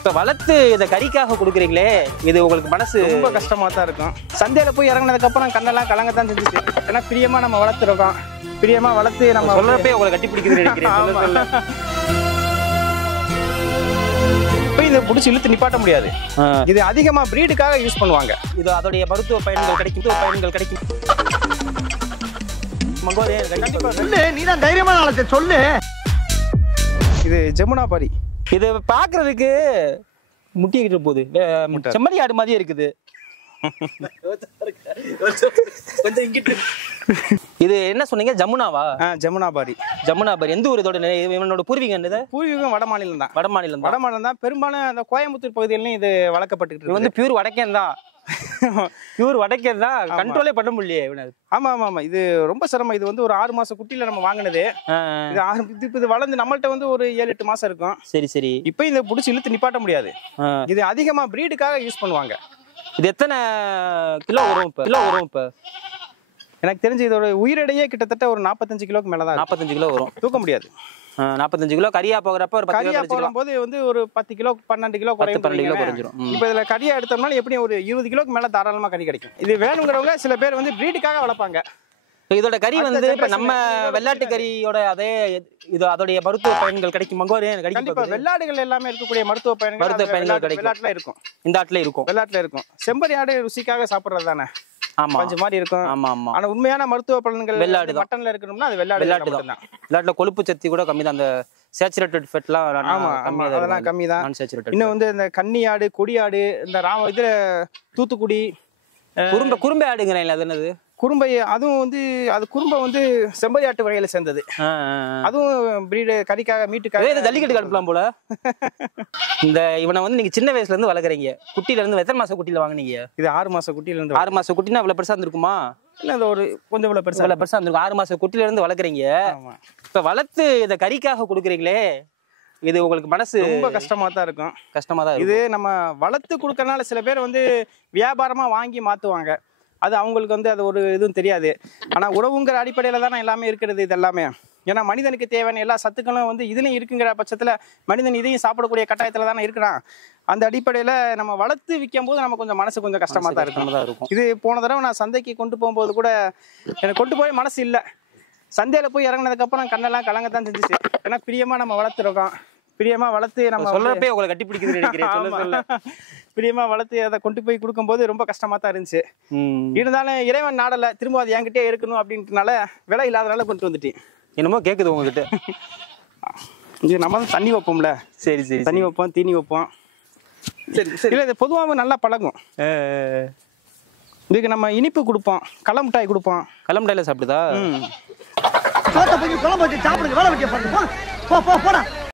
இப்ப வளர்த்து இதை கறிக்காக கொடுக்குறீங்களே, இது உங்களுக்கு மனசு ரொம்ப கஷ்டமா தான் இருக்கும். சந்தையில போய் இறங்கினதுக்கு அப்புறம் கண்ணெல்லாம் கலங்கத்தான் செஞ்சுச்சு. ஏன்னா பிரியமா நம்ம வளர்த்துருக்கோம், பிரியமா வளர்த்து நம்ம சொல்றப்பே உங்களை கட்டி பிடிக்குது நினைக்கிறேன். போய் இதை பிடிச்சி இழுத்து நிப்பாட்ட முடியாது. இது அதிகமா பிரீடுக்காக யூஸ் பண்ணுவாங்க. இது அதோடைய மருத்துவ பயன்கள் கிடைக்கும். மங்கோலியா கண்டிப்பா சொல்லு, நீதான் தைரியமான ஆளத்தை சொல்லு. இது ஜமுனாபாரி. இது பாக்குறதுக்கு முட்டிக்கிட்டு போகுது, செம்மறி ஆடு மாதிரியே இருக்குது. இது என்ன சொன்னீங்க, ஜமுனாவா? ஜமுனாபாரி. ஜமுனாபாரி எந்த ஊர்? இதோட இவனோட பூர்வீகம் என்னது? பூர்வீகம் வட மாநிலம் தான். வட மாநிலம் தான். பெரும்பாலும் அந்த கோயம்புத்தூர் பகுதியிலும் இது வளர்க்கப்பட்டு வந்து பியூர் வடக்கேன் தான். பியூர் வடக்கேன் தான். கண்ட்ரோலே பண்ண முடியலையே. ஆமா ஆமா ஆமா, இது ரொம்ப சிரமம். இது வந்து ஒரு 6 மாச குட்டியில நம்ம வாங்கினது. இது வளர்ந்து நம்மள்ட்ட வந்து ஒரு 7-8 மாசம் இருக்கும். சரி சரி. இப்ப இதை பிடிச்சி இழுத்து நிப்பாட்ட முடியாது. இது அதிகமா பிரீடுக்காக யூஸ் பண்ணுவாங்க. இது எத்தனை கிலோ வரும் இப்ப? எனக்கு தெரிஞ்சு இதோட உயிரிடையே கிட்டத்தட்ட ஒரு 45 கிலோக்கு மேலதான். 45 கிலோ வரும். தூக்க முடியாது. 45 கிலோ கரியா போகிறப்ப ஒரு 10 கரியா போகும்போது வந்து ஒரு 10 கிலோ 12 கிலோ குறைஞ்சிரும். இப்ப இதுல கரியா எடுத்தோம்னால எப்படி ஒரு 20 கிலோக்கு மேல தாராளமா கறி கிடைக்கும். இது வேணுங்கிறவங்க சில பேர் வந்து பிரீடுக்காக வளர்ப்பாங்க. இதோட கறி வந்து இப்ப நம்ம வெள்ளாட்டு கறியோட அதே இது அதோடைய மருத்துவ பயன்கள் கிடைக்கும். மங்கோலியா கண்டிப்பா வெள்ளாடுகள் எல்லாமே இருக்கக்கூடிய மருத்துவ பயன்கள் வெள்ளாட்டுல இருக்கும். இந்த ஆட்டுல இருக்கும். செம்பரி ஆடு ருசிக்காக சாப்பிடுறது தானே. ஆமா, பஞ்சு மாதிரி இருக்கும். ஆமா ஆமா. ஆனா உண்மையான மருத்துவ பலன்கள் வெள்ளாடு மட்டன்ல இருக்கணும்னா அது வெள்ளாடு தான். வெள்ளாட்டுல கொழுப்பு சக்தி கூட கம்மி தான். அந்த சேச்சுரேட்டட் ஃபேட்லாம் அதெல்லாம் கம்மி தான். இன்னும் வந்து இந்த கன்னி ஆடு, கொடி ஆடு, இந்த இதுல தூத்துக்குடி குறும்பை ஆடுங்கிறேன். அது என்னது? குறும்பை. அதுவும் வந்து அது குறும்பை வந்து செம்பரி ஆட்டு வகையில சேர்ந்தது. அதுவும் பிரீடு கறிக்காக மீட்டுக்காக. ஜல்லிக்கட்டு கடுப்பலாம் போல. இந்த இவனை வந்து நீங்க சின்ன வயசுல இருந்து வளர்க்குறீங்க. குட்டில இருந்து எத்தனை மாசம் குட்டியில வாங்குனீங்க? இது 6 மாசம் குட்டியில இருந்து. 6 மாசம் குட்டினா இவ்வளவு பெருசா இருந்திருக்குமா? இல்ல, இந்த ஒரு கொஞ்சம் இவ்வளவு பெருசா இருந்திருக்கும். 6 மாசம் குட்டில இருந்து வளர்க்குறீங்க. இப்ப வளர்த்து இதை கறிக்காக கொடுக்குறீங்களே, இது உங்களுக்கு மனசு ரொம்ப கஷ்டமா தான் இருக்கும். கஷ்டமா தான். இது நம்ம வளர்த்து கொடுக்கறனால சில பேர் வந்து வியாபாரமா வாங்கி மாத்துவாங்க. அது அவங்களுக்கு வந்து அது ஒரு இதுவும் தெரியாது. ஆனா உணவுங்கிற அடிப்படையில தானே எல்லாமே இருக்கிறது. இது எல்லாமே ஏன்னா மனிதனுக்கு தேவையான எல்லா சத்துக்களும் வந்து இதுலயும் இருக்குங்கிற பட்சத்துல மனிதன் இதையும் சாப்பிடக்கூடிய கட்டாயத்துல தானே இருக்கிறான். அந்த அடிப்படையில நம்ம வளர்த்து விற்கும் போது நம்ம கொஞ்சம் மனசு கொஞ்சம் கஷ்டமா தான் இருக்கும். இது போன தடவை நான் சந்தைக்கு கொண்டு போகும்போது கூட எனக்கு கொண்டு போய் மனசு இல்லை. சந்தையில போய் இறங்கினதுக்கு அப்புறம் கண்ணெல்லாம் கலங்கத்தான் செஞ்சுச்சு. ஏன்னா பிரியமா நம்ம வளர்த்துருக்கோம், பிரியமா வளர்த்து நம்ம சொல்றப்பே உங்களை கட்டி பிடிக்குது நினைக்கிறேன். பிரியமா வளர்த்து அதை கொண்டு போய் கொடுக்கும்போது ரொம்ப கஷ்டமா தான் இருந்துச்சு. இருந்தாலும் இறைவன் நாடல திரும்ப அது என்கிட்டே இருக்கணும் அப்படின்றனால விலை இல்லாதனால கொண்டு வந்துட்டேன். என்னமோ கேக்குது உங்ககிட்ட. இது நம்ம தான் தண்ணி வைப்போம்ல. சரி சரி. தண்ணி வைப்போம், தீனி வைப்போம். சரி சரி. இல்லை, இது பொதுவாக நல்லா பழகும். இதுக்கு நம்ம இனிப்பு கொடுப்போம், களமிட்டாய் கொடுப்போம். களமிட்டாயில சாப்பிடுதா? குழம்பு வச்சு சாப்பிடுங்க, வேலை வெட்டிய பாருங்க. போடா.